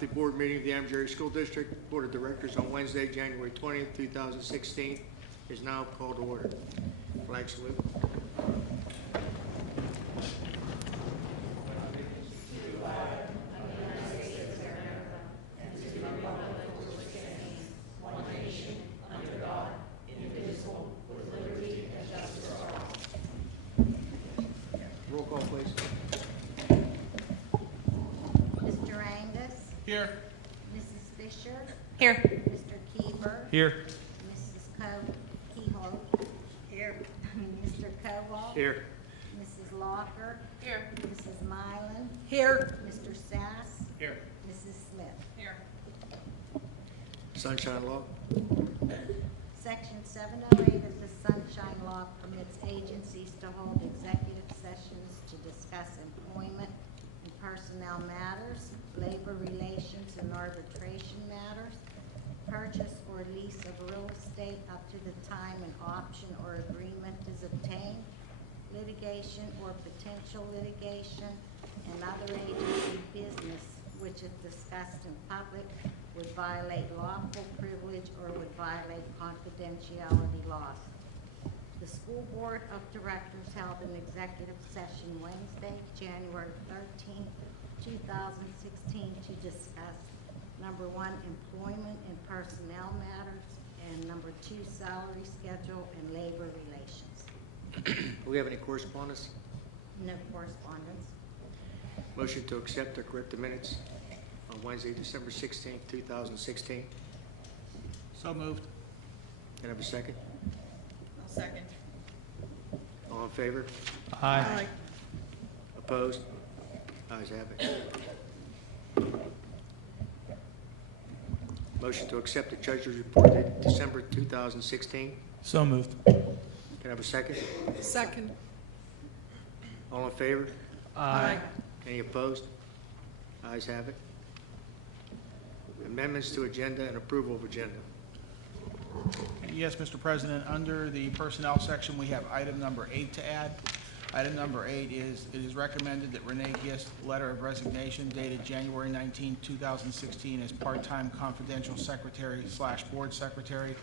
The board meeting of the Amherst Area School District Board of Directors on Wednesday, January 20th, 2016 is now called to order. Flag salute. Roll call, please. Mr. Angus? Here. Mrs. Fisher? Here. Mr. Keever? Here. Mrs. Kehoe? Here. Mr. Cobalt? Here. Mrs. Locker? Here. Mrs. Mylan? Here. Mr. Sass? Here. Mrs. Smith? Here. Sunshine Law. Section 708 of the Sunshine Law permits agencies to hold executive sessions to discuss employment and personnel matters, labor relations and arbitration matters, purchase or lease of real estate up to the time an option or agreement is obtained, litigation or potential litigation, and other agency business which if discussed in public would violate lawful privilege or would violate confidentiality laws. The School Board of Directors held an executive session Wednesday, January 13th, 2016 to discuss number 1, employment and personnel matters, and number 2, salary schedule and labor relations. Do we have any correspondence? No correspondence. Motion to accept or correct the minutes on Wednesday, December 16th, 2016. So moved. Can I have a second? I'll second. All in favor? Aye. Opposed? Ayes have it. Motion to accept the treasurer's report dated December 2016. So moved. Can I have a second? Second. All in favor? Aye. Any opposed? Ayes have it. Amendments to agenda and approval of agenda. Yes, Mr. President, under the personnel section, we have item number 8 to add. Item number 8 is, it is recommended that Renee Gist, letter of resignation dated January 19, 2016 as part-time confidential secretary/board secretary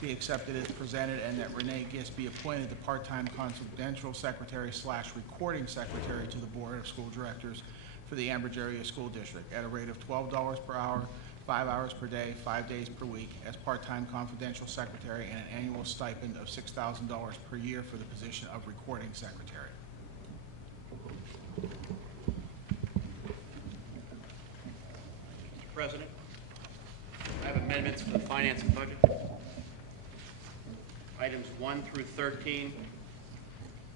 be accepted as presented, and that Renee Gist be appointed the part-time confidential secretary/recording secretary to the Board of School Directors for the Amherst Area School District at a rate of $12 per hour, 5 hours per day, 5 days per week as part-time confidential secretary, and an annual stipend of $6,000 per year for the position of recording secretary. Mr. President, I have amendments for the finance and budget. Items 1 through 13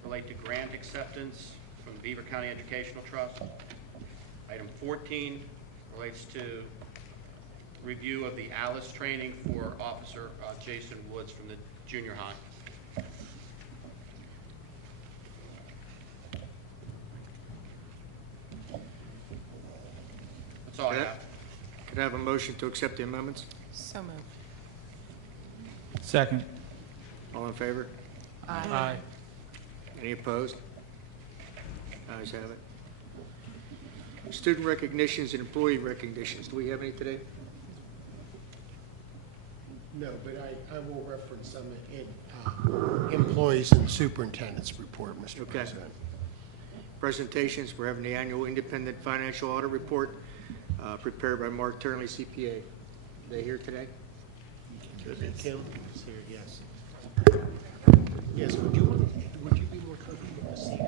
relate to grant acceptance from the Beaver County Educational Trust. Item 14 relates to review of the ALICE training for Officer Jason Woods from the junior high. That's all I have. Could I have a motion to accept the amendments? So moved. Second. All in favor? Aye. Any opposed? Ayes have it. Student recognitions and employee recognitions. Do we have any today? No, but I will reference some in employees and superintendent's report, Mr. Okay. President. Presentations. We're having the annual independent financial audit report prepared by Mark Turnley, CPA. Are they here today? Kim is here, yes. Yes, would you be more comfortable with seated? You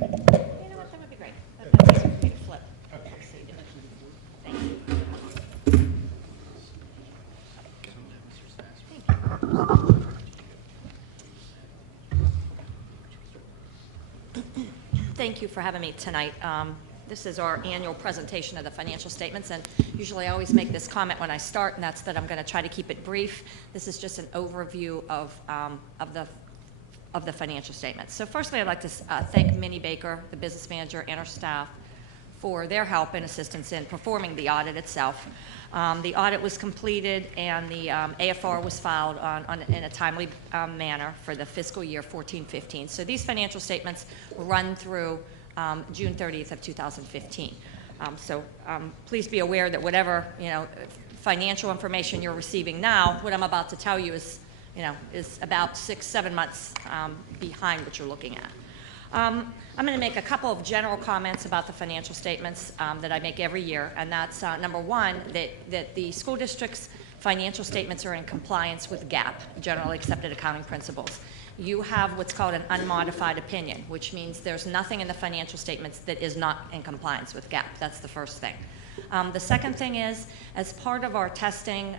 know what, that would be great. That's easier for me to flip. Okay. Thank you. Thank you for having me tonight. This is our annual presentation of the financial statements, and usually I always make this comment when I start, and that's that I'm going to try to keep it brief. This is just an overview of the financial statements. So firstly, I'd like to thank Minnie Baker, the business manager, and her staff for their help and assistance in performing the audit itself. The audit was completed and the AFR was filed in a timely manner for the fiscal year 14-15. So these financial statements run through June 30th of 2015. Please be aware that whatever, financial information you're receiving now, what I'm about to tell you is, is about 6-7 months behind what you're looking at. I'm going to make a couple of general comments about the financial statements that I make every year, and that's number one, that the school district's financial statements are in compliance with GAAP, Generally Accepted Accounting Principles. You have what's called an unmodified opinion, which means there's nothing in the financial statements that is not in compliance with GAAP. That's the first thing. The second thing is, as part of our testing,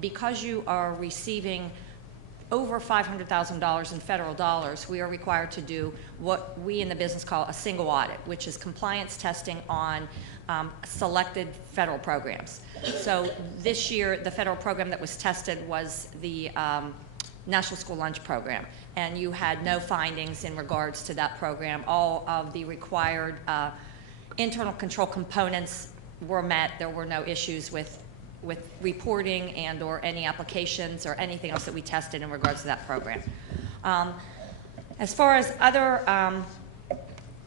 because you are receiving over $500,000 in federal dollars, we are required to do what we in the business call a single audit, which is compliance testing on selected federal programs. So this year, the federal program that was tested was the National School Lunch Program, and you had no findings in regards to that program. All of the required internal control components were met. There were no issues with reporting and or any applications or anything else that we tested in regards to that program. As far as other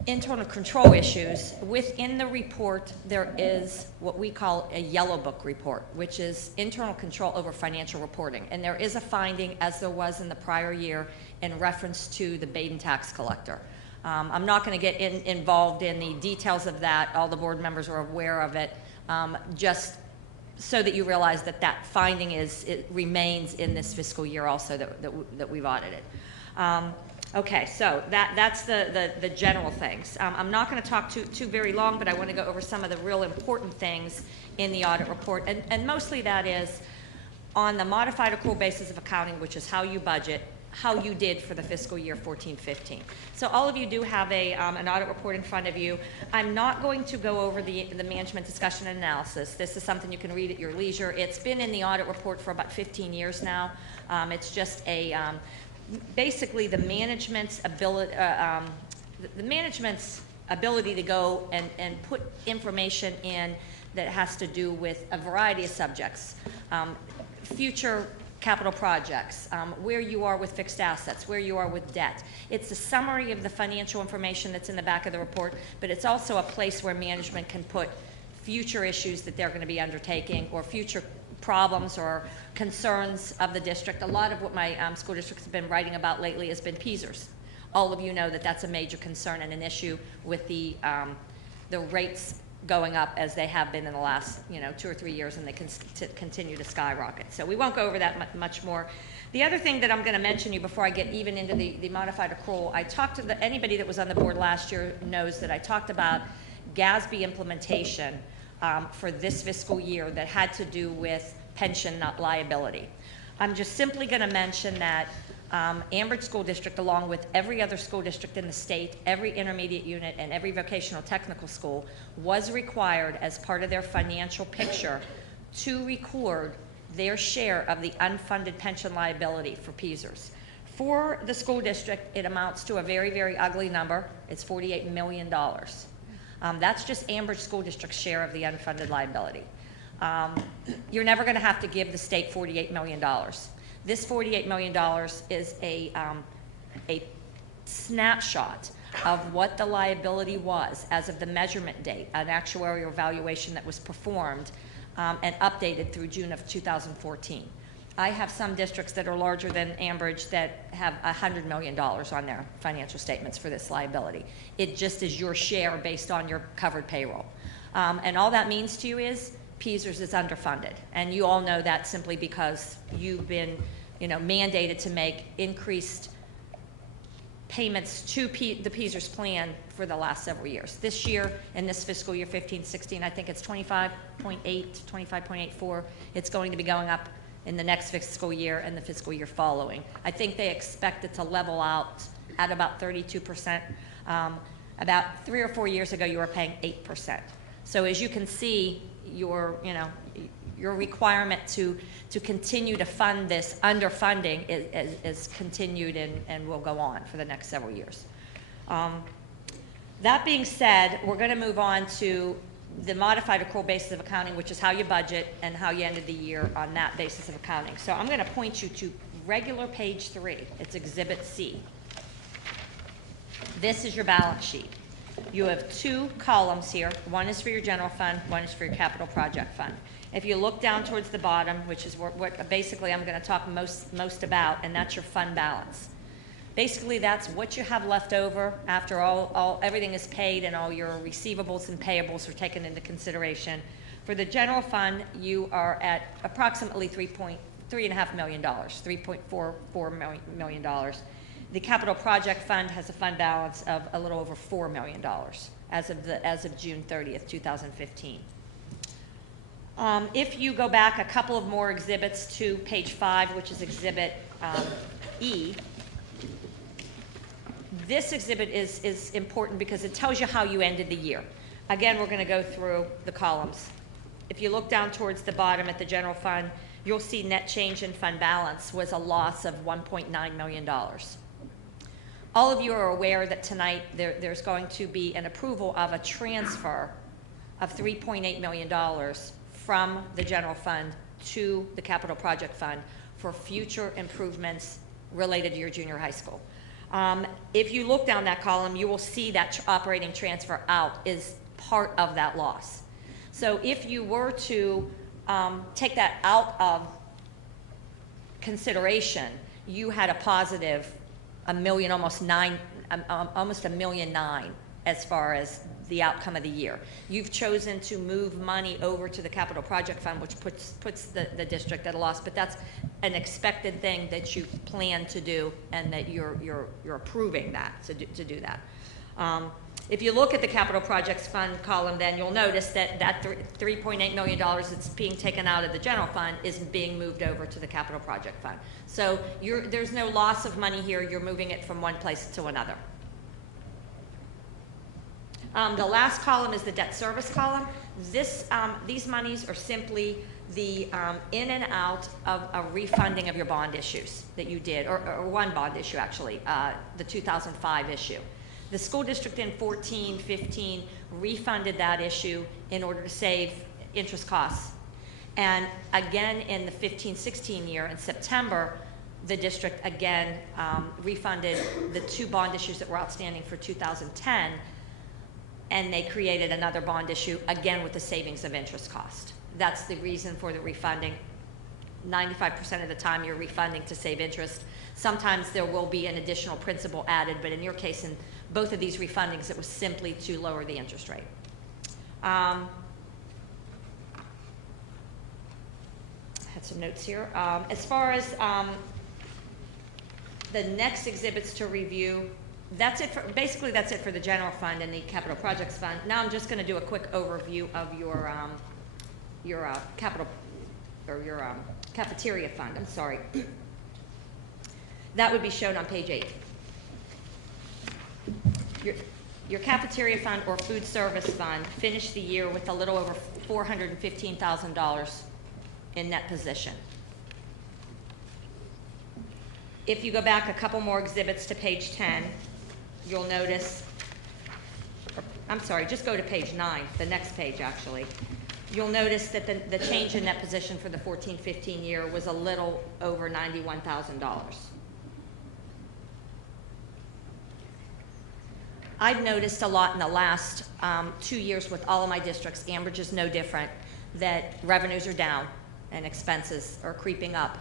internal control issues, within the report there is what we call a yellow book report, which is internal control over financial reporting. And there is a finding, as there was in the prior year, in reference to the Baden tax collector. I'm not going to get involved in the details of that. All the board members are aware of it. Just so that you realize that that finding it remains in this fiscal year also that we've audited. Okay, so that's the general things. I'm not going to talk too very long, but I want to go over some of the real important things in the audit report, and mostly that is on the modified accrual basis of accounting, which is how you budget, how you did for the fiscal year 14-15. So all of you do have an audit report in front of you. I'm not going to go over the management discussion and analysis. This is something you can read at your leisure. It's been in the audit report for about 15 years now. It's just basically the management's ability to go and put information in that has to do with a variety of subjects. Future capital projects, where you are with fixed assets, where you are with debt. It's a summary of the financial information that's in the back of the report, but it's also a place where management can put future issues that they're going to be undertaking or future problems or concerns of the district. A lot of what my school districts have been writing about lately has been PSERS. All of you know that that's a major concern and an issue with the rates going up as they have been in the last 2 or 3 years, and they can continue to skyrocket. So we won't go over that much more. The other thing that I'm going to mention you before I get even into the modified accrual, I talked to anybody that was on the board last year knows that I talked about GASB implementation for this fiscal year that had to do with pension liability. I'm just simply going to mention that Ambridge School District, along with every other school district in the state, every intermediate unit, and every vocational technical school, was required as part of their financial picture to record their share of the unfunded pension liability for PSERS. For the school district, it amounts to a very, very ugly number. It's $48 million. That's just Ambridge School District's share of the unfunded liability. You're never going to have to give the state $48 million. This $48 million is a snapshot of what the liability was as of the measurement date, an actuarial valuation that was performed and updated through June of 2014. I have some districts that are larger than Ambridge that have $100 million on their financial statements for this liability. It just is your share based on your covered payroll. And all that means to you is PSERS is underfunded. And you all know that simply because you've been mandated to make increased payments to the PSERS plan for the last several years. This year, in this fiscal year 15-16, I think it's 25.8, 25.84. It's going to be going up in the next fiscal year and the fiscal year following. I think they expect it to level out at about 32%. About 3 or 4 years ago, you were paying 8%. So as you can see, your requirement to continue to fund this underfunding is continued and will go on for the next several years. That being said, we're going to move on to the modified accrual basis of accounting, which is how you budget and how you ended the year on that basis of accounting. So I'm going to point you to regular page 3. It's Exhibit C. This is your balance sheet. you have two columns here. One is for your general fund, one is for your capital project fund. If you look down towards the bottom, which is what basically I'm going to talk most about, and that's your fund balance. Basically, that's what you have left over after everything is paid and all your receivables and payables are taken into consideration. For the general fund, you are at approximately $3.5 million, $3.44 million. The capital project fund has a fund balance of a little over $4 million as of June 30th, 2015. If you go back a couple of more exhibits to page 5, which is Exhibit E, this exhibit is important because it tells you how you ended the year. Again, we're going to go through the columns. If you look down towards the bottom at the general fund, you'll see net change in fund balance was a loss of $1.9 million. All of you are aware that tonight there's going to be an approval of a transfer of $3.8 million from the general fund to the capital project fund for future improvements related to your junior high school. If you look down that column, you will see that operating transfer out is part of that loss. So if you were to take that out of consideration, you had a positive $1 million, almost $1.9 million as far as the outcome of the year. You've chosen to move money over to the capital project fund, which puts the district at a loss, but that's an expected thing that you plan to do and that you're approving that to do that. If you look at the capital projects fund column, then you'll notice that $3.8 million that's being taken out of the general fund is being moved over to the capital project fund. So there's no loss of money here. You're moving it from one place to another. The last column is the debt service column. These monies are simply the in and out of a refunding of your bond issues that you did, or one bond issue actually, the 2005 issue. The school district in 14-15 refunded that issue in order to save interest costs. And again in the 15-16 year, in September, the district again refunded the two bond issues that were outstanding for 2010, and they created another bond issue, again with the savings of interest cost. That's the reason for the refunding. 95% of the time you're refunding to save interest. Sometimes there will be an additional principal added, but in your case, in both of these refundings, it was simply to lower the interest rate. I had some notes here. As far as the next exhibits to review, that's it basically that's it for the general fund and the capital projects fund. Now I'm just going to do a quick overview of your capital, or your cafeteria fund. I'm sorry. That would be shown on page 8. Your cafeteria fund or food service fund finished the year with a little over $415,000 in net position. If you go back a couple more exhibits to page 10, you'll notice, I'm sorry, just go to page 9, the next page actually. You'll notice that the change in net position for the 14-15 year was a little over $91,000. I've noticed a lot in the last 2 years with all of my districts, Ambridge is no different, that revenues are down and expenses are creeping up.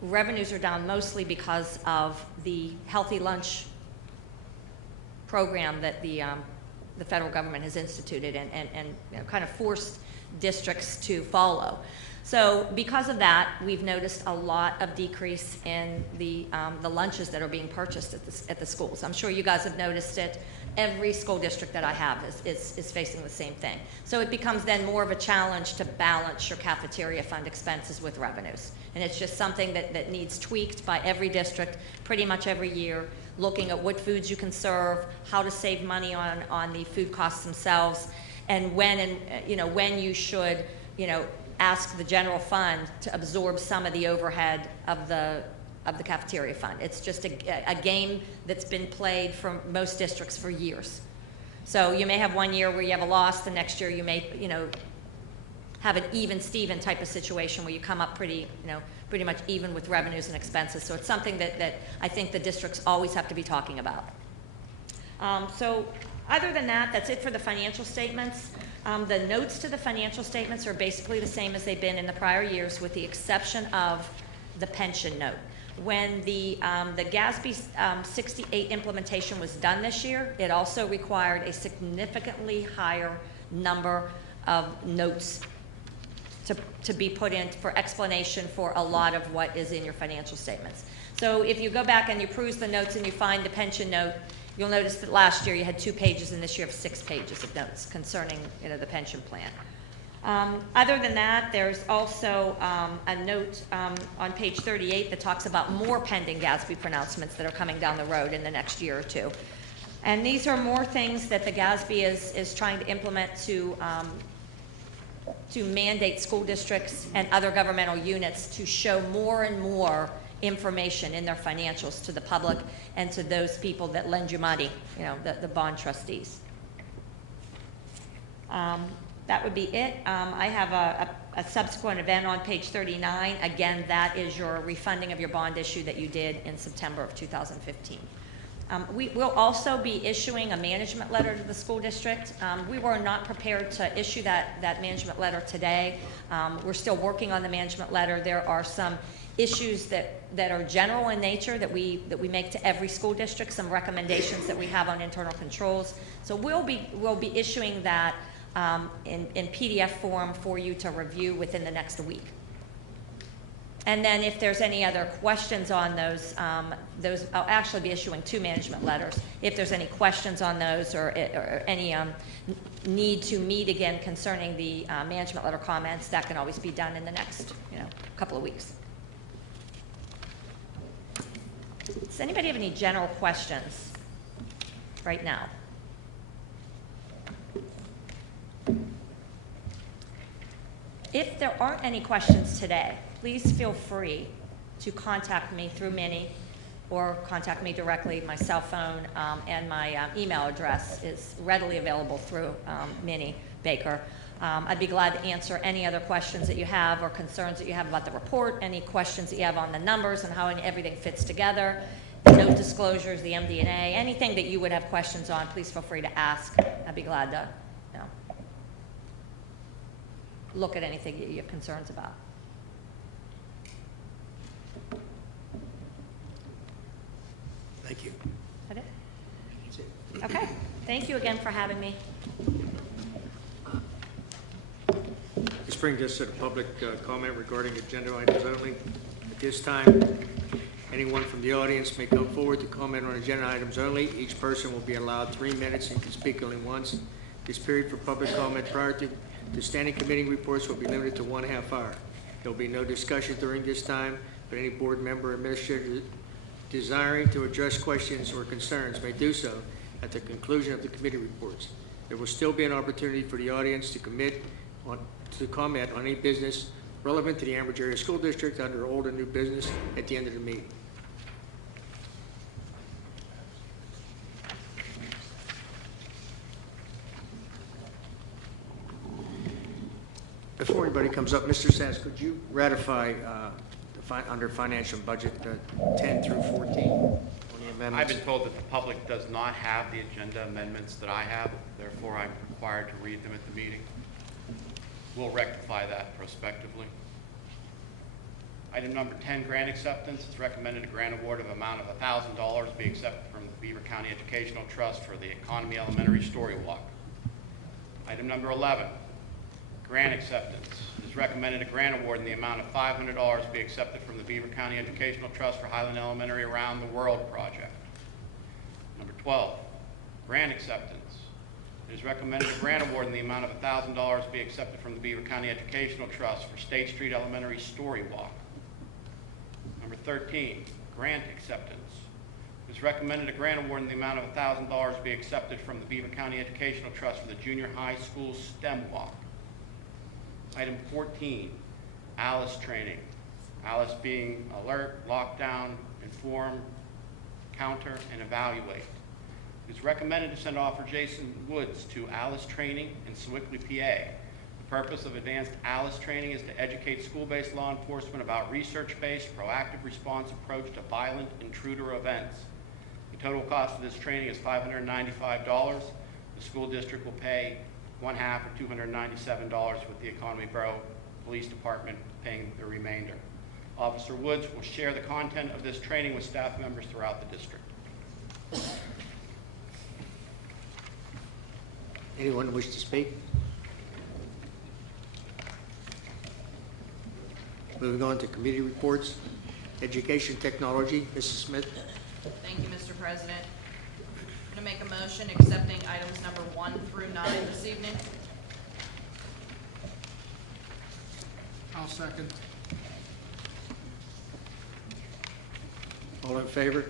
Revenues are down mostly because of the healthy lunch program that the federal government has instituted and you know, kind of forced districts to follow. So because of that, we've noticed a lot of decrease in the lunches that are being purchased at the schools. I'm sure you guys have noticed it. Every school district that I have is facing the same thing. So it becomes then more of a challenge to balance your cafeteria fund expenses with revenues. And it's just something that needs tweaked by every district pretty much every year, looking at what foods you can serve, how to save money on the food costs themselves, and when you should, ask the general fund to absorb some of the overhead of the cafeteria fund. It's just a game that's been played for most districts for years. So you may have one year where you have a loss, the next year you may, have an even Steven type of situation where you come up pretty much even with revenues and expenses. So it's something that I think the districts always have to be talking about. So Other than that, that's it for the financial statements. The notes to the financial statements are basically the same as they've been in the prior years, with the exception of the pension note. When the GASB 68 implementation was done this year, it also required a significantly higher number of notes to be put in for explanation for a lot of what is in your financial statements. So if you go back and you peruse the notes and you find the pension note, you'll notice that last year you had 2 pages and this year you have 6 pages of notes concerning, the pension plan. Other than that, there's also a note on page 38 that talks about more pending GASB pronouncements that are coming down the road in the next year or two. And these are more things that the GASB is trying to implement to mandate school districts and other governmental units to show more and more information in their financials to the public and to those people that lend you money, the bond trustees. That would be it. I have a subsequent event on page 39. Again, that is your refunding of your bond issue that you did in September of 2015. We will also be issuing a management letter to the school district. We were not prepared to issue that management letter today. We're still working on the management letter. There are some issues that are general in nature that we make to every school district, some recommendations that we have on internal controls. So we'll be issuing that in PDF form for you to review within the next week. And then if there's any other questions on those, I'll actually be issuing 2 management letters. If there's any questions on those or any need to meet again concerning the management letter comments, that can always be done in the next couple of weeks. Does anybody have any general questions right now? If there aren't any questions today, please feel free to contact me through Minnie or contact me directly. My cell phone and my email address is readily available through Minnie Baker. I'd be glad to answer any other questions that you have or concerns that you have about the report, any questions that you have on the numbers and how everything fits together, the note disclosures, the MD&A, anything that you would have questions on, please feel free to ask. I'd be glad to look at anything that you have concerns about. Thank you. That it? That's it. Okay. Thank you again for having me. This brings us to the public comment regarding agenda items only. At this time, anyone from the audience may come forward to comment on agenda items only. Each person will be allowed 3 minutes and can speak only once. This period for public comment prior to the standing committee reports will be limited to 1/2 hour. There will be no discussion during this time, but any board member or administrator desiring to address questions or concerns may do so at the conclusion of the committee reports. There will still be an opportunity for the audience to comment on any business relevant to the Ambridge Area School District under old and new business at the end of the meeting. Before anybody comes up, Mr. Sass, could you ratify under financial budget 10 through 14 on the amendments? I've been told that the public does not have the agenda amendments that I have, therefore I'm required to read them at the meeting. We'll rectify that prospectively. Item number 10, grant acceptance. It's recommended a grant award of amount of $1,000 be accepted from the Beaver County Educational Trust for the Economy Elementary Story Walk. Item number 11, grant acceptance. It's recommended a grant award in the amount of $500 be accepted from the Beaver County Educational Trust for Highland Elementary Around the World project. Number 12, grant acceptance. It is recommended a grant award in the amount of $1,000 be accepted from the Beaver County Educational Trust for State Street Elementary Story Walk. Number 13, grant acceptance. It is recommended a grant award in the amount of $1,000 be accepted from the Beaver County Educational Trust for the Junior High School STEM Walk. Item 14, ALICE training. ALICE being alert, lockdown, inform, counter, and evaluate. It is recommended to send Officer Jason Woods to ALICE training in Sewickley, PA. The purpose of advanced ALICE training is to educate school-based law enforcement about research-based, proactive response approach to violent intruder events. The total cost of this training is $595. The school district will pay one half or $297, with the Economy Borough Police Department paying the remainder. Officer Woods will share the content of this training with staff members throughout the district. Anyone wish to speak? Moving on to committee reports. Education Technology, Mrs. Smith. Thank you, Mr. President. I'm going to make a motion accepting items number 1 through 9 this evening. I'll second. All in favor?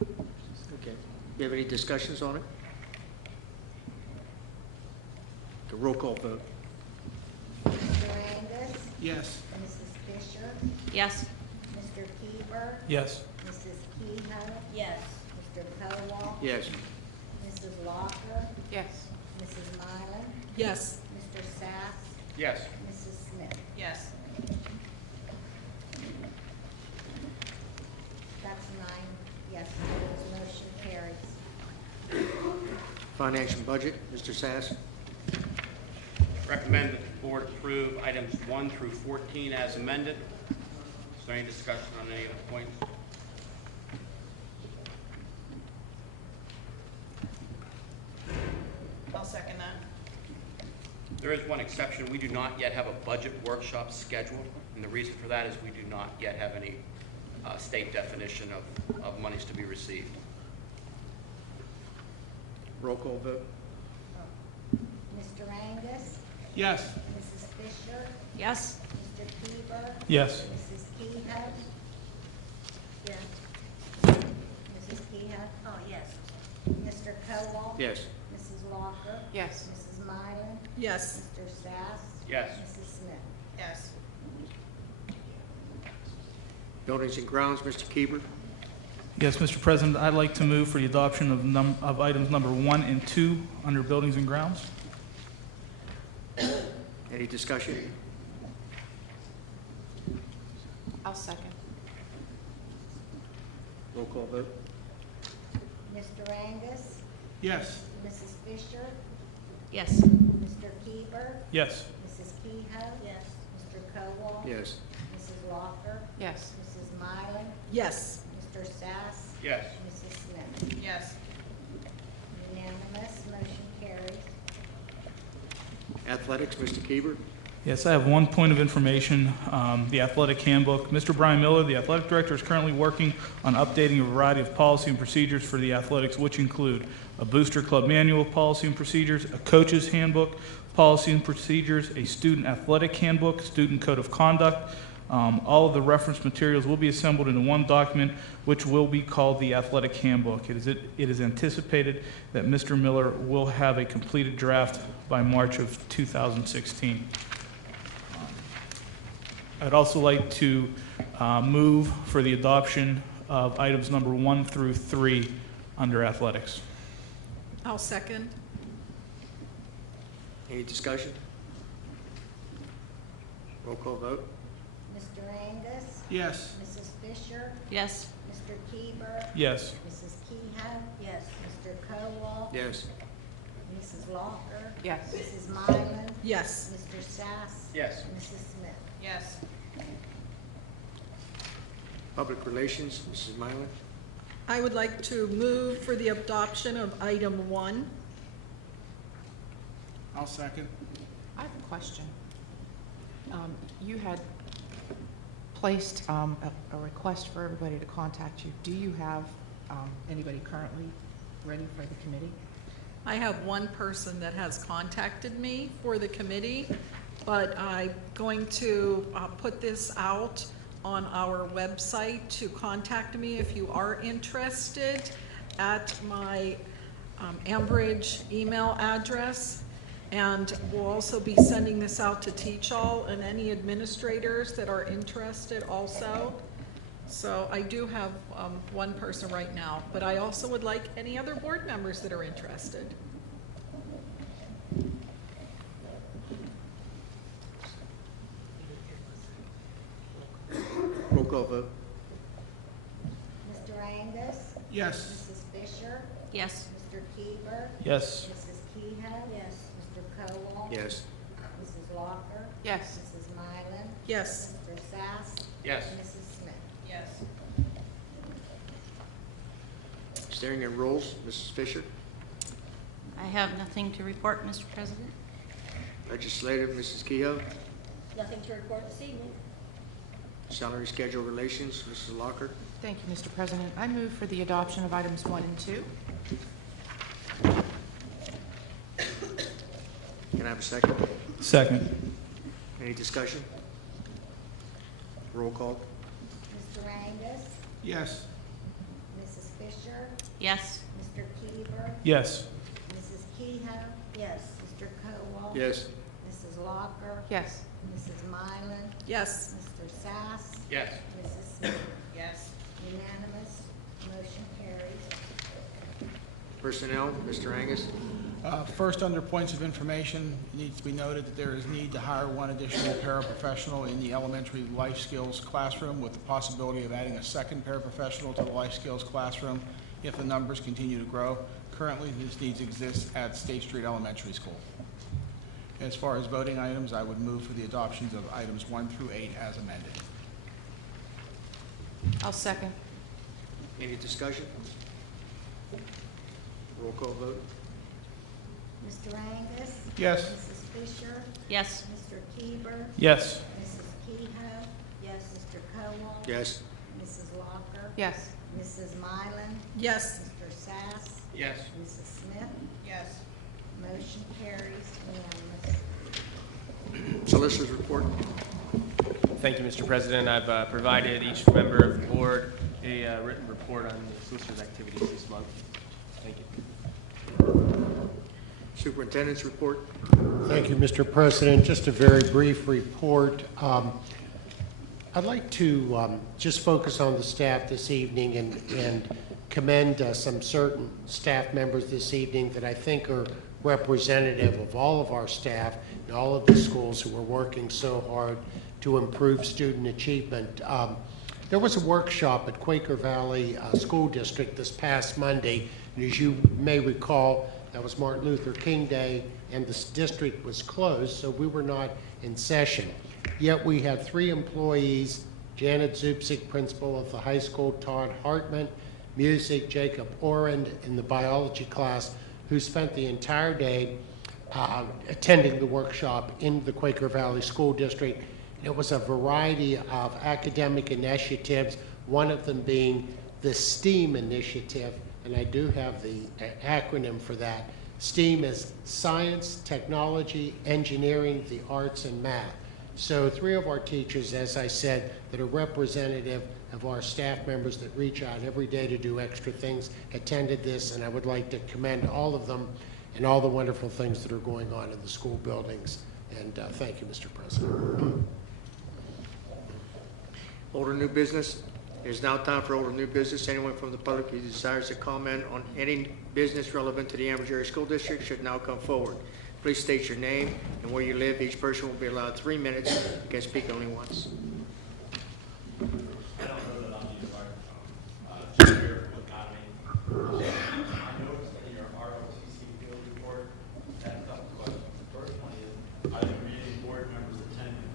Okay. Do you have any discussions on it? The roll call vote. Mr. Angus, Yes. Mrs. Fisher, Yes. Mr. Keeper, Yes. Mrs. Kehoe, Yes. Mr. Cowell, Yes. Mrs. Locker, Yes. Mrs. Mylan, Yes. Mr. Sass, Yes. Mrs. Smith. Yes. That's 9 yeses, motion carries. Finance and Budget, Mr. Sass. Recommend that the board approve items 1 through 14 as amended. Is there any discussion on any of the points? I'll second that. There is one exception. We do not yet have a budget workshop scheduled, and the reason for that is we do not yet have any state definition of monies to be received. Roll call vote. Mr. Angus, Yes. Mrs. Fisher, Yes. Mr. Keeper, Yes. Mrs. Kehoe, Yes. Mrs. Kehoe, Oh, yes. Mr. Cowell, Yes. Mrs. Locker, Yes. Mrs. Mylan, Yes. Mr. Sass, Yes. Mrs. Smith. Yes. Buildings and Grounds, Mr. Keeper. Yes, Mr. President, I'd like to move for the adoption of items number 1 and 2 under Buildings and Grounds. Any discussion? I'll second. Roll call vote. Mr. Angus, Yes. Mrs. Fisher, Yes. Mr. Keeper, Yes. Mrs. Kehoe, Yes. Mr. Cowell, Yes. Mrs. Locker, Yes. Mrs. Mylan, Yes. Mr. Sass, Yes. Mrs. Smith. Yes. Unanimous, motion carries. Athletics, Mr. Keeper. Yes, I have one point of information, the athletic handbook. Mr. Brian Miller, the athletic director, is currently working on updating a variety of policy and procedures for the athletics, which include a booster club manual of policy and procedures, a coach's handbook, policy and procedures, a student athletic handbook, student code of conduct. All of the reference materials will be assembled into one document, which will be called the athletic handbook. It is anticipated that Mr. Miller will have a completed draft by March of 2016. I'd also like to move for the adoption of items number 1 through 3 under athletics. I'll second. Any discussion? Roll call vote. Mr. Angus, Yes. Mrs. Fisher, Yes. Mr. Keeper, Yes. Mrs. Kehoe, Yes. Mr. Cowell, Yes. Mrs. Locker, Yes. Mrs. Mylan, Yes. Mr. Sass, Yes. Mrs. Smith. Yes. Public Relations, Mrs. Mylan. I would like to move for the adoption of item 1. I'll second. I have a question. You had placed a request for everybody to contact you. Do you have anybody currently ready for the committee? I have one person that has contacted me for the committee, but I'm going to put this out on our website to contact me if you are interested at my Ambridge email address. And we'll also be sending this out to Teach All and any administrators that are interested also. So I do have one person right now, but I also would like any other board members that are interested. Roll call vote. Yes. Mrs. Fisher? Yes. Mr. Keever? Yes. Mrs. Kehoe? Yes. Mr. Cowell? Yes. Mrs. Locker? Yes. Mrs. Mylan? Yes. Mr. Sass? Yes. Mrs. Smith? Yes. Steering and rules, Mrs. Fisher. I have nothing to report, Mr. President. Legislative, Mrs. Kehoe. Nothing to report this evening. Salary schedule relations, Mrs. Locker. Thank you, Mr. President. I move for the adoption of items 1 and 2. Can I have a second? Second. Any discussion? Roll call. Mr. Angus? Yes. Mrs. Fisher? Yes. Mr. Keever? Yes. Mrs. Kehoe? Yes. Mr. Cowell? Yes. Mrs. Locker? Yes. Mrs. Mylan? Yes. Mr. Sass? Yes. Mrs. Smith? Yes. Unanimous, motion carries. Personnel, Mr. Angus. First, under points of information, it needs to be noted that there is need to hire one additional paraprofessional in the elementary life skills classroom with the possibility of adding a second paraprofessional to the life skills classroom if the numbers continue to grow. Currently, this need exists at State Street Elementary School. As far as voting items, I would move for the adoptions of items 1 through 8 as amended. I'll second. Any discussion? Roll call vote. Mr. Angus? Yes. Mrs. Fisher? Yes. Mr. Keever? Yes. Mrs. Kehoe? Yes. Mr. Cowell? Yes. Mrs. Locker? Yes. Mrs. Mylan? Yes. Mr. Sass? Yes. Mrs. Smith? Yes. Motion carries unanimous. Solicitors report. Thank you, Mr. President. I've provided each member of the board a written report on the solicitor's activities this month. Thank you. Superintendent's report. Thank you, Mr. President. Just a very brief report. I'd like to just focus on the staff this evening and commend some certain staff members this evening that I think are representative of all of our staff and all of the schools who are working so hard to improve student achievement. There was a workshop at Quaker Valley School District this past Monday, and as you may recall, that was Martin Luther King Day, and the district was closed, so we were not in session. Yet we had 3 employees, Janet Zubsik, principal of the high school, Todd Hartman, music, Jacob Orand, in the biology class, who spent the entire day attending the workshop in the Quaker Valley School District. It was a variety of academic initiatives, one of them being the STEAM initiative, and I do have the acronym for that. STEAM is science, technology, engineering, the arts, and math. So 3 of our teachers, as I said, that are representative of our staff members that reach out every day to do extra things, attended this, and I would like to commend all of them and all the wonderful things that are going on in the school buildings. And thank you, Mr. President. Older new business. It is now time for older new business. Anyone from the public who desires to comment on any business relevant to the Amherst Area School District should now come forward. Please state your name and where you live. Each person will be allowed 3 minutes. You can speak only once. I don't know that I'm the just here with economy. I noticed in your ROTC field report, I had a couple questions. The first one is, are there any board members attending?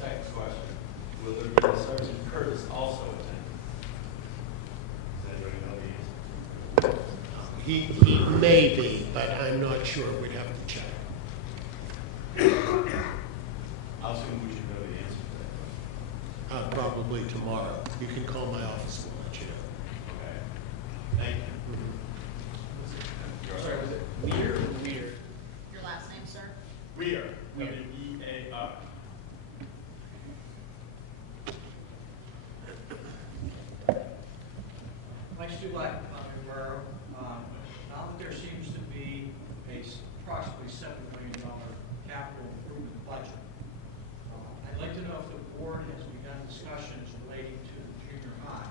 Second question, will there be Sergeant Curtis also attending? Does anybody know the answer? He may be, but I'm not sure. We'd have to check. I'll assume we should know the answer to that question. Probably tomorrow. You can call my office and let you know. Okay. Thank you. Sorry, was it Weir or Weir? Your last name, sir? Weir. W-E-A-R. Mike Stulak, Guerrero. Now that there seems to be approximately $7 million capital improvement budget, I'd like to know if the board has begun discussions relating to the junior high.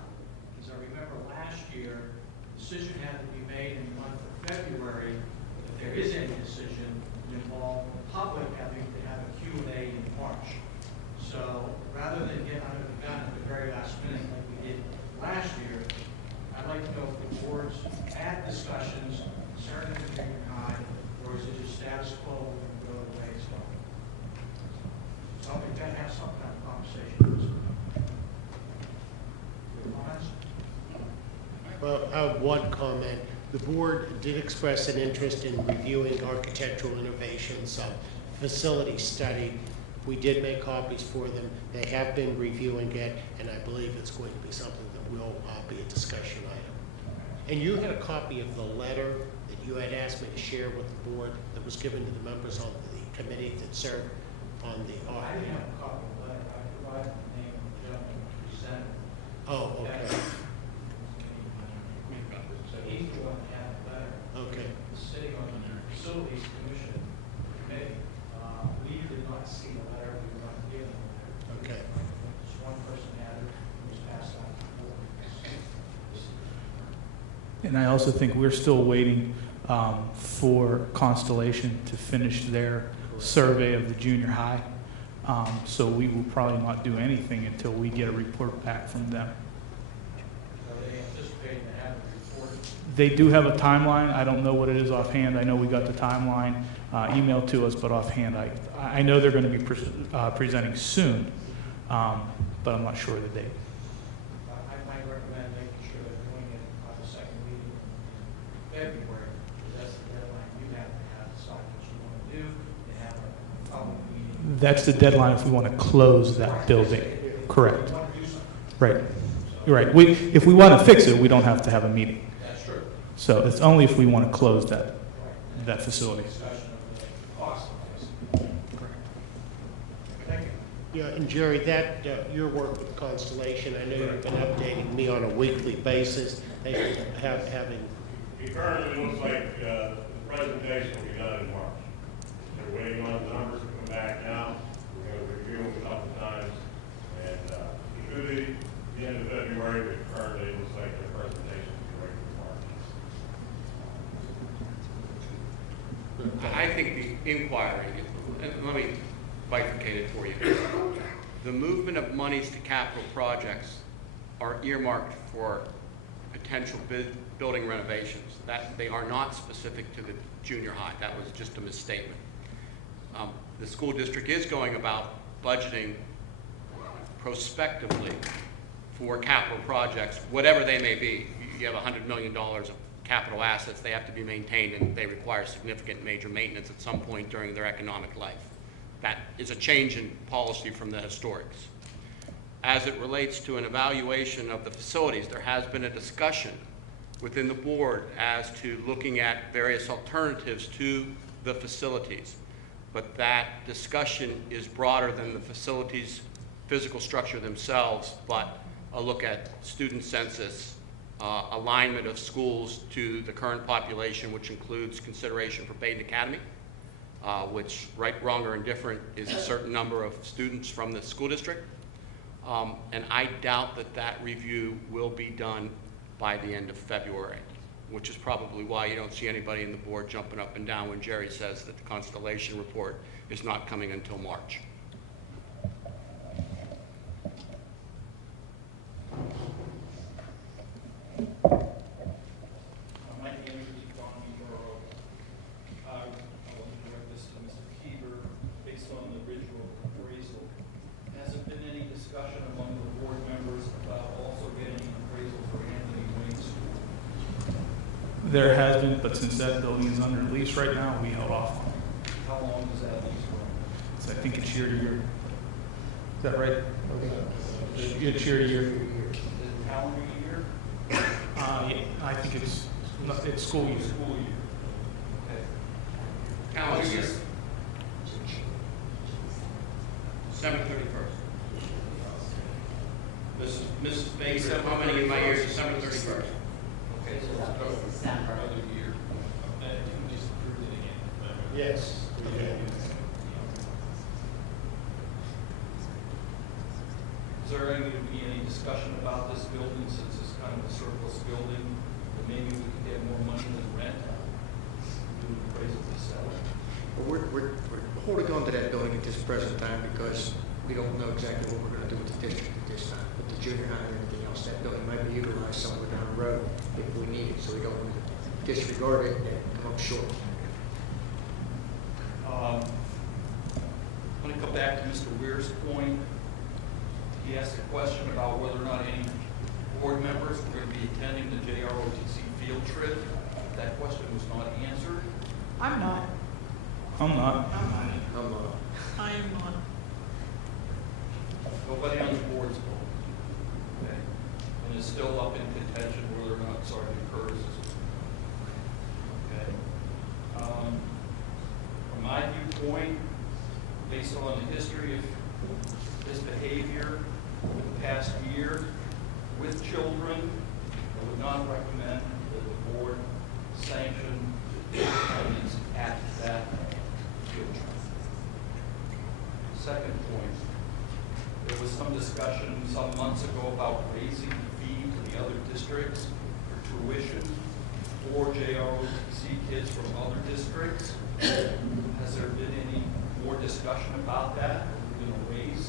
Because I remember last year, a decision had to be made in the month of February. If there is any decision, it involved the public having to have a Q&A in March. So rather than get under the gun at the very last minute like we did last year. I'd like to know if the board's had discussions concerning the junior high, or is it just status quo and go the way it's going? So we gotta have some kind of conversation. Your comments? Well, I have one comment. The board did express an interest in reviewing architectural innovations, facility study. We did make copies for them. They have been reviewing it, and I believe it's going to be something that will be a discussion item. And you had a copy of the letter that you had asked me to share with the board that was given to the members of the committee that served on the. I didn't have a copy of the letter. I provided the name of the gentleman who presented. Oh, okay. So he's the one that had the letter. Okay. Sitting on the Facilities Commission committee. We did not see the letter. We were not given the letter. Okay. Just one person had it. It was passed on to the board. And I also think we're still waiting for Constellation to finish their survey of the junior high. So we will probably not do anything until we get a report back from them. Are they anticipating to have a report? They do have a timeline. I don't know what it is offhand. I know we got the timeline emailed to us, but offhand, I know they're going to be presenting soon, but I'm not sure of the date. I might recommend making sure they're doing it on the second meeting in February, because that's the deadline you have to decide what you want to do, and have a public meeting. That's the deadline if we want to close that building. Correct. You want to do something. Right. You're right. If we want to fix it, we don't have to have a meeting. That's true. So it's only if we want to close that facility. Discussion of the cost of this. Thank you. Yeah, and Jerry, that your work with Constellation, I know you've been updating me on a weekly basis. They having. It currently looks like the presentation will be done in March. They're waiting on the numbers to come back now. We're going to review them a couple times, and it could be the end of February, but currently it looks like their presentation will be ready for March. I think the inquiry, and let me bifurcate it for you. The movement of monies to capital projects are earmarked for potential building renovations. That they are not specific to the junior high. That was just a misstatement. The school district is going about budgeting prospectively for capital projects, whatever they may be. You have $100 million of capital assets, they have to be maintained, and they require significant major maintenance at some point during their economic life. That is a change in policy from the historics. As it relates to an evaluation of the facilities, there has been a discussion within the board as to looking at various alternatives to the facilities. But that discussion is broader than the facilities' physical structure themselves, but a look at student census, alignment of schools to the current population, which includes consideration for Baden Academy, which, right, wrong, or indifferent, is a certain number of students from the school district. And I doubt that that review will be done by the end of February, which is probably why you don't see anybody in the board jumping up and down when Jerry says that the Constellation report is not coming until March. My name is Donnie Burrow. I want to direct this to Mr. Keever based on the original appraisal. Has there been any discussion among the board members about also getting an appraisal for Anthony Wayne School? There has been, but since that building is under lease right now, we held off on it. How long does that lease run? So I think it's year to year. Is that right? It's year to year. Is it calendar year? Yeah, I think it's school year. School year. Okay. Calendar year. December 31st. Mrs. Baker, how many in my ears? December 31st. Okay, so it's December. another year. You just approved it again. Yes. Okay. Is there going to be any discussion about this building since it's kind of a surplus building? That maybe we can get more money than rent? Do an appraisal to sell it? We're holding on to that building at this present time because we don't know exactly what we're gonna do with the district at this time, with the junior high and everything else. That building might be utilized somewhere down the road if we need it, so we don't want to disregard it and come up short. I'm going to come back to Mr. Weir's point. He asked a question about whether or not any board members were going to be attending the JROTC field trip. That question was not answered. I'm not. I'm not. I am not. Nobody on the board's going. Okay. And it's still up in contention whether or not Sergeant Curtis is. Okay. From my viewpoint, based on the history of his behavior over the past year with children, I would not recommend that the board sanction attendance at that field trip. Second point, there was some discussion some months ago about raising the fee to the other districts for tuition for JROTC kids from other districts. Has there been any more discussion about that? Are we going to raise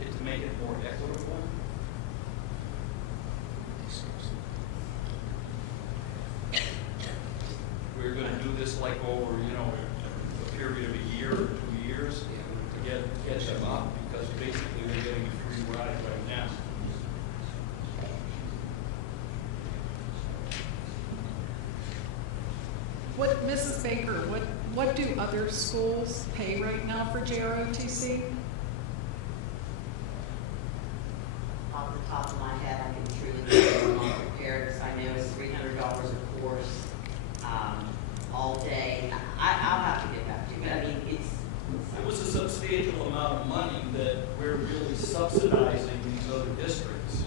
it to make it more equitable? We're going to do this like over, a period of a year or 2 years to get them up, because basically they're getting a free ride right now. Mrs. Baker, what do other schools pay right now for JROTC? Off the top of my head, I can truly say I'm not prepared, because I know it's $300 a course, all day. I'll have to get back to you, but I mean, It was a substantial amount of money that we're really subsidizing these other districts.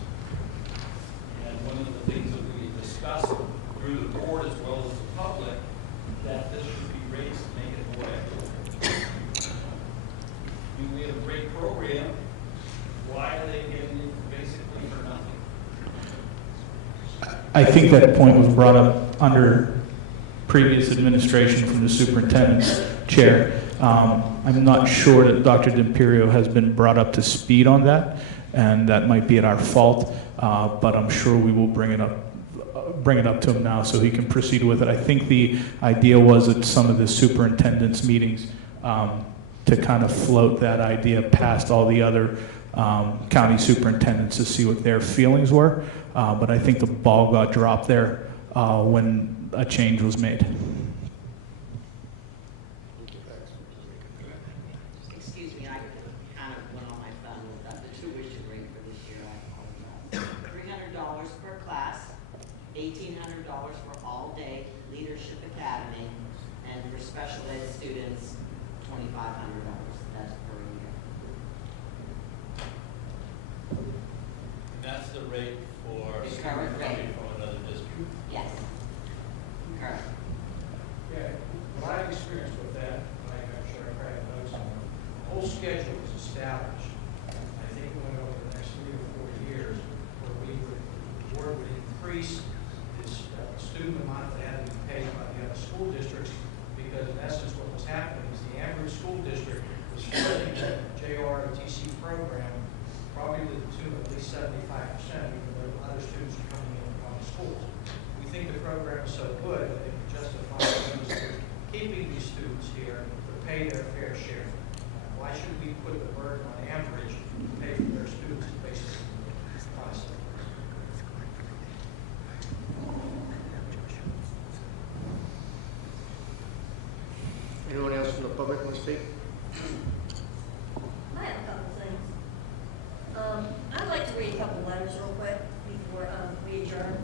And one of the things that we discussed through the board as well as the public, that this should be raised to make it more equitable. We have a great program. Why are they getting it basically for nothing? I think that point was brought up under previous administration from the superintendent's chair. I'm not sure that Dr. D'Imperio has been brought up to speed on that, and that might be at our fault, but I'm sure we will bring it up to him now so he can proceed with it. I think the idea was at some of the superintendent's meetings to kind of float that idea past all the other county superintendents to see what their feelings were, but I think the ball got dropped there when a change was made. excuse me, I kind of went on my phone with the tuition rate for this year, I apologize. $300 per class, $1,800 for all-day Leadership Academy, and for special ed students, $2,500. That's per year. That's the rate for The current students rate. coming from another district? Yes. Correct. Yeah, what I've experienced with that, I'm sure I probably know some, the whole schedule was established. I think it went over the next 3 or 4 years, where the board would increase this student amount that had to be paid by the other school districts, because in essence what was happening is the Amherst School District was funding the JROTC program probably to the tune of at least 75%, even though other students are coming in from other schools. We think the program is so good that it can justify keeping these students here to pay their fair share. Why should we put the burden on Amherst to pay for their students based on this process? Anyone else from the public want to speak? I have a couple things. I'd like to read a couple letters real quick before we adjourn.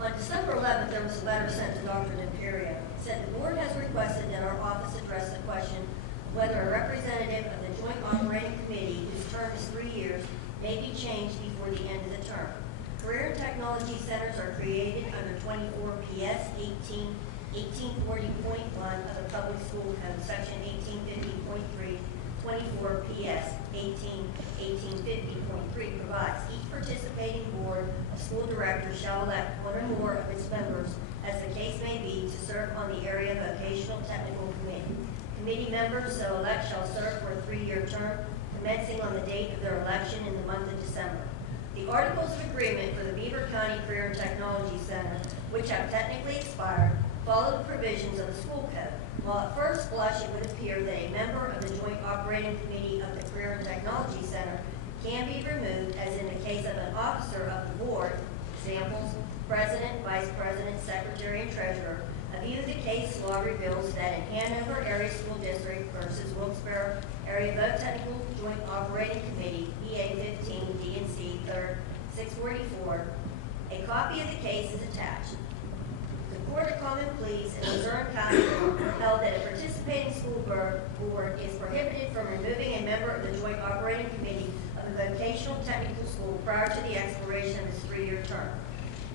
On December 11th, there was a letter sent to Dr. D'Imperio. It said the board has requested that our office address the question of whether a representative of the Joint Operating Committee, whose term is 3 years, may be changed before the end of the term. Career and technology centers are created under 24 PS 1840.1 of the Public School Code, Section 1850.3, 24 PS 1850.3 provides each participating board of school directors shall elect one or more of its members, as the case may be, to serve on the area vocational technical committee. Committee members so elect shall serve for a 3-year term commencing on the date of their election in the month of December. The Articles of Agreement for the Beaver County Career and Technology Center, which have technically expired, follow the provisions of the school code. While at first blush it would appear that a member of the Joint Operating Committee of the Career and Technology Center can be removed, as in the case of an officer of the board, examples, president, vice president, secretary, and treasurer, a view of the case law reveals that in Hanover Area School District versus Wilkes-Barre Area Vote Technical Joint Operating Committee, EA 15, D&C 3rd, 644, a copy of the case is attached. The Court of Common Pleas in Luzerne County held that a participating school board is prohibited from removing a member of the Joint Operating Committee of a vocational technical school prior to the expiration of his 3-year term.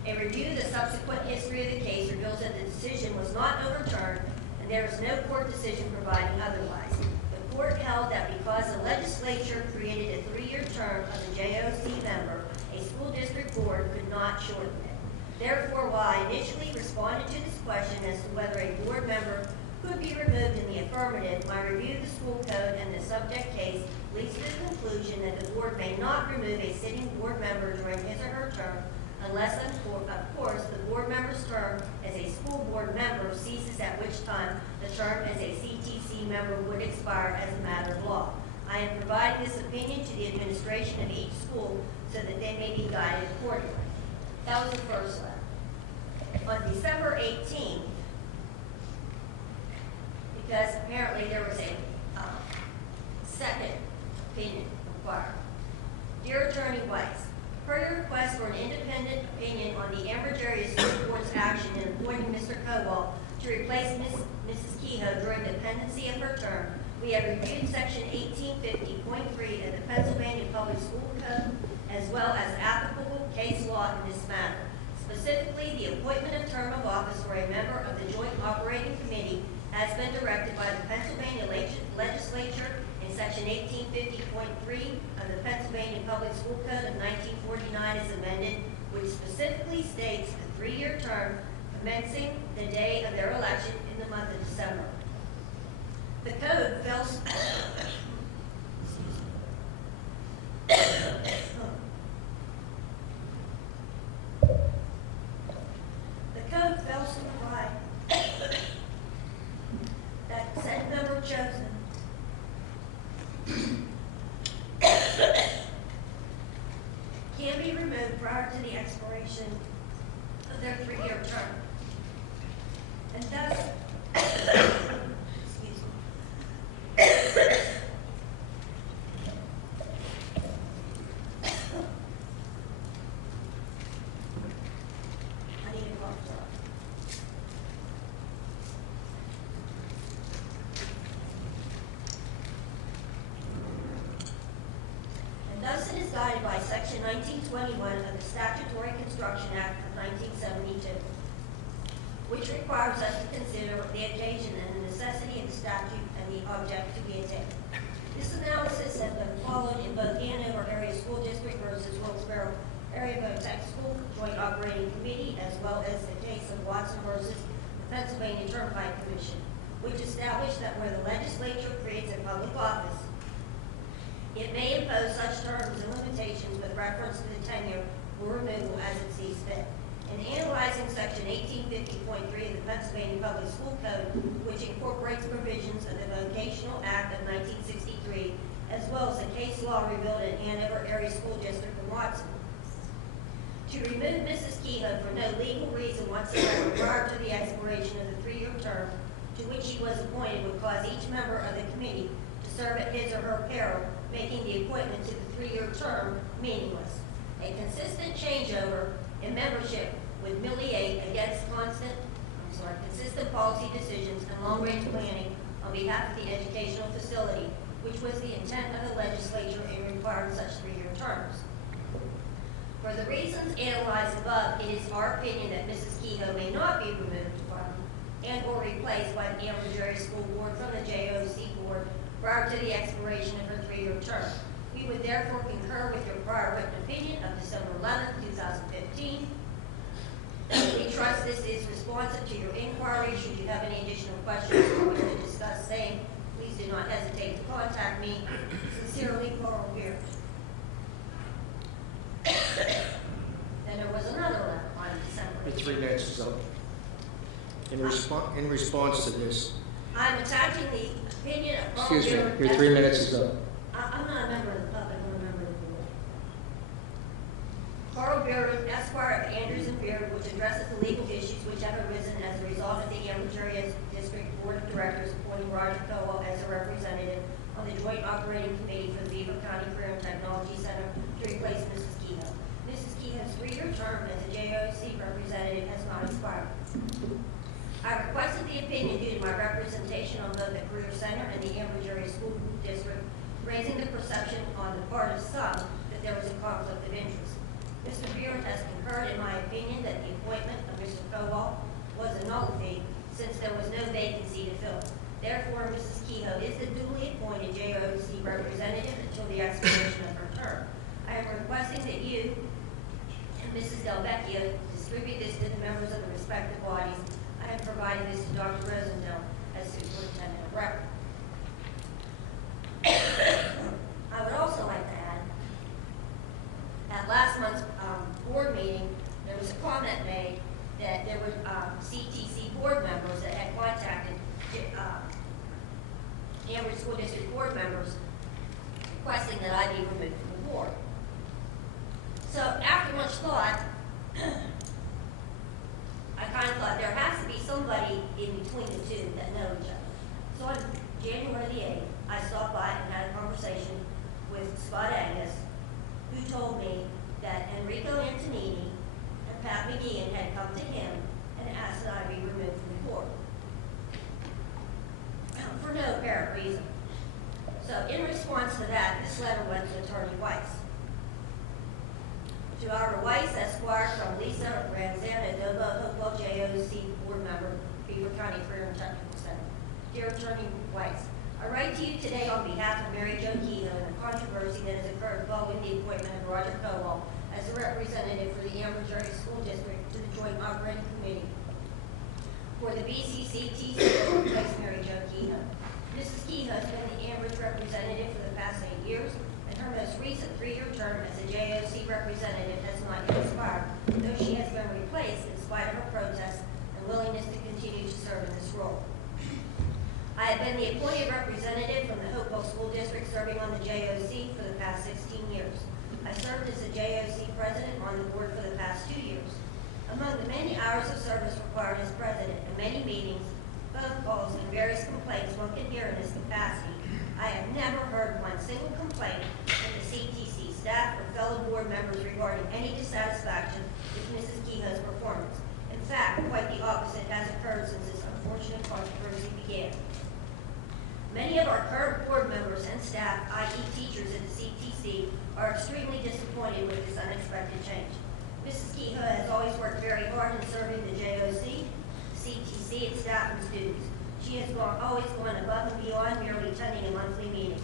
A review of the subsequent history of the case reveals that the decision was not overturned, and there is no court decision providing otherwise. The court held that because the legislature created a 3-year term of the JOC member, a school district board could not shorten it. Therefore, while I initially responded to this question as to whether a board member could be removed in the affirmative, my review of the school code and the subject case leads to the conclusion that the board may not remove a sitting board member during his or her term unless, of course, the board member's term as a school board member ceases, at which time the term as a CTC member would expire as a matter of law. I am providing this opinion to the administration of each school so that they may be guided accordingly. That was the first letter. On December 18th, because apparently there was a second opinion required. Dear Attorney Weiss, per your request for an independent opinion on the Ambridge Area School Board's action in appointing Mr. Kowal to replace Mrs. Kehoe during the pendency of her term, we have reviewed Section 1850.3 of the Pennsylvania Public School Code, as well as applicable case law in this matter. Specifically, the appointment of term of office for a member of the Joint Operating Committee has been directed by the Pennsylvania Legislature in Section 1850.3 of the Pennsylvania Public School Code of 1949 as amended, which specifically states a 3-year term commencing the day of their election in the month of December. The code fell to provide that said member chosen can be removed prior to the expiration of their 3-year term. And thus, excuse me. I need a cough drop. And thus it is guided by Section 1921 of the Statutory Construction Act of 1972, which requires us to consider the occasion and the necessity of the statute and the object to be attained. This analysis has been followed in both Hanover Area School District versus Wilkes-Barre Area Vote Tech School Joint Operating Committee, as well as the case of Watson versus the Pennsylvania Turnpike Commission, which established that where the legislature creates a public office, it may impose such terms and limitations with reference to the tenure or removal as it sees fit. In analyzing Section 1850.3 of the Pennsylvania Public School Code, which incorporates provisions of the Vocational Act of 1963, as well as the case law revealed in Hanover Area School District in Watson, to remove Mrs. Kehoe for no legal reason whatsoever prior to the expiration of the 3-year term to which she was appointed would cause each member of the committee to serve at his or her peril, making the appointment to the 3-year term meaningless. A consistent changeover in membership would militate against consistent policy decisions and long-range planning on behalf of the educational facility, which was the intent of the legislature in requiring such 3-year terms. For the reasons analyzed above, it is our opinion that Mrs. Kehoe may not be removed from and or replaced by the Ambridge Area School Board from the JOC Board prior to the expiration of her 3-year term. We would therefore concur with your prior written opinion of December 11, 2015. We trust this is responsive to your inquiry. Should you have any additional questions or wish to discuss same, please do not hesitate to contact me. Sincerely, in response to this. I'm attaching the opinion of Carl Excuse me, Beard. your 3 minutes is up. I'm not a member of the public, I'm a member of the board. Carl Beard, Esquire of Andrews and Beard, which addresses the legal issues which have arisen as a result of the Ambridge Area District Board of Directors appointing Roger Cowell as a representative on the Joint Operating Committee for the Beaver County Career and Technology Center to replace Mrs. Kehoe. Mrs. Kehoe's 3-year term as a JOC representative has not expired. I requested the opinion due to my representation on both the Career Center and the Ambridge Area School District, raising the perception on the part of some that there was a conflict of interest. Mr. Beard has concurred in my opinion that the appointment of Mr. Kowal was a nullity since there was no vacancy to fill. Therefore, Mrs. Kehoe is the duly appointed JOC representative until the expiration of her term. I am requesting that you and Mrs. Del Vecchio distribute this to the members of the respective bodies. I have provided this to Dr. Rosendale as superintendent of record. I would also like to add, at last month's board meeting, there was a comment made that there were CTC board members that had contacted Ambridge School District board members requesting that I be removed from the board. So after much thought, I kind of thought there has to be somebody in between the two that know each other. So on January the 8th, I stopped by and had a conversation with Scott Angus, who told me that Enrico Antonini and Pat McGeehan had come to him and asked that I be removed from the board. For no apparent reason. So in response to that, this letter went to Attorney Weiss. To our Weiss, Esquire, from Lisa Ranzana, Adobo, Hopewell, JOC board member, Beaver County Career and Technical Center. Dear Attorney Weiss, I write to you today on behalf of Mary Jo Kehoe and the controversy that has occurred following the appointment of Roger Cowell as the representative for the Ambridge Area School District to the Joint Operating Committee for the BCCTC to replace Mary Jo Kehoe. Mrs. Kehoe has been the Ambridge representative for the past 8 years, and her most recent 3-year term as a JOC representative has not yet expired, though she has been replaced in spite of her protests and willingness to continue to serve in this role. I have been the appointed representative from the Hopewell School District serving on the JOC for the past 16 years. I served as a JOC president on the board for the past 2 years. Among the many hours of service required as president and many meetings, phone calls, and various complaints one can hear in this capacity, I have never heard one single complaint from the CTC staff or fellow board members regarding any dissatisfaction with Mrs. Kehoe's performance. In fact, quite the opposite has occurred since this unfortunate controversy began. Many of our current board members and staff, i.e. teachers at the CTC, are extremely disappointed with this unexpected change. Mrs. Kehoe has always worked very hard in serving the JOC, CTC, its staff and students. She has always gone above and beyond merely attending a monthly meeting.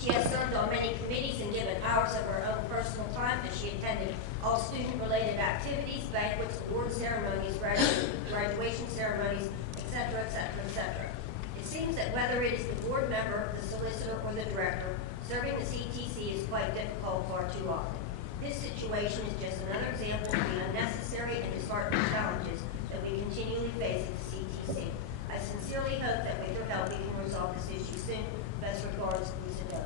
She has served on many committees and given hours of her own personal time as she attended all student-related activities, banquets, award ceremonies, graduation ceremonies, etc., etc., etc. It seems that whether it is the board member, the solicitor, or the director, serving the CTC is quite difficult far too often. This situation is just another example of the unnecessary and disheartening challenges that we continually face at the CTC. I sincerely hope that with your help we can resolve this issue soon. Best regards, Lisa Doe.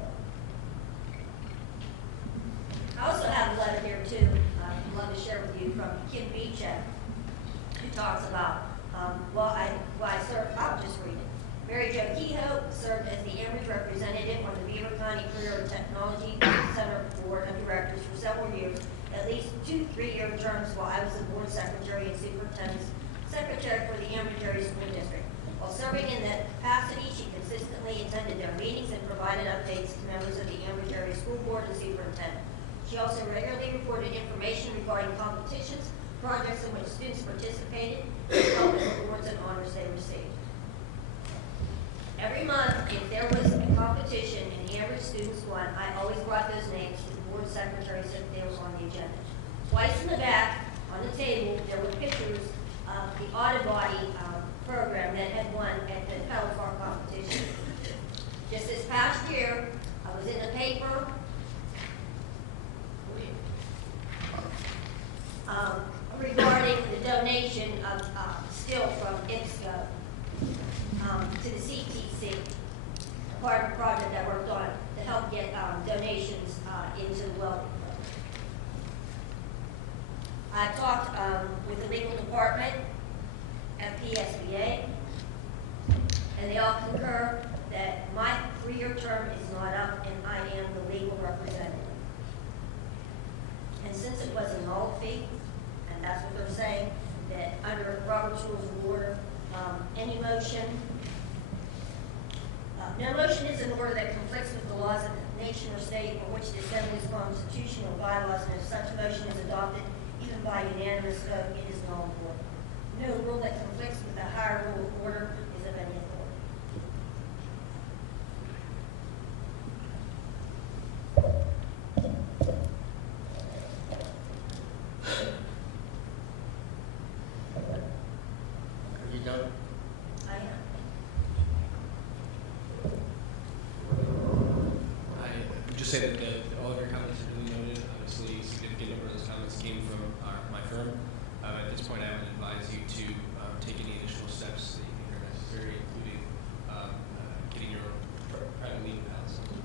I also have a letter here too, I'd love to share with you from Kim Beechek, who talks about why I served. I'll just read it. Mary Jo Kehoe served as the Ambridge representative on the Beaver County Career and Technology Center Board of Directors for several years, at least 2 3-year terms while I was the board secretary and superintendent secretary for the Ambridge Area School District. While serving in that capacity, she consistently attended their meetings and provided updates to members of the Ambridge Area School Board and superintendent. She also regularly reported information regarding competitions, projects in which students participated, as well as awards and honors they received. Every month, if there was a competition and the Ambridge students won, I always brought those names to the board secretary so that they were on the agenda. Twice in the back, on the table, there were pictures of the auto body program that had won at the pedal car competition. Just this past year, I was in the paper regarding the donation of steel to the CTC, part of the project I worked on to help get donations into the welding program. I talked with the legal department at PSBA, and they all concur that my 3-year term is not up and I am the legal representative. And since it was a null fee, and that's what they're saying, that under Robert's Rules of Order, any motion, no motion is in order that conflicts with the laws of the nation or state or which the Assembly's constitution or bylaws, and if such a motion is adopted even by unanimous vote, it is null and void. No rule that conflicts with the higher rule of order is of any authority. Are you done? I am. I would just say that all of your comments are really noted. Obviously, a significant number of those comments came from my firm. At this point, I would advise you to take any additional steps that you think are necessary, including getting your own private legal counsel if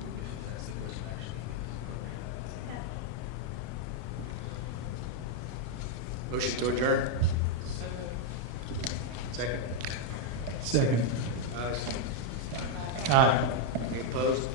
that's the course of action. Motion to adjourn? Second? Second. Ayes. Aye. Any opposed?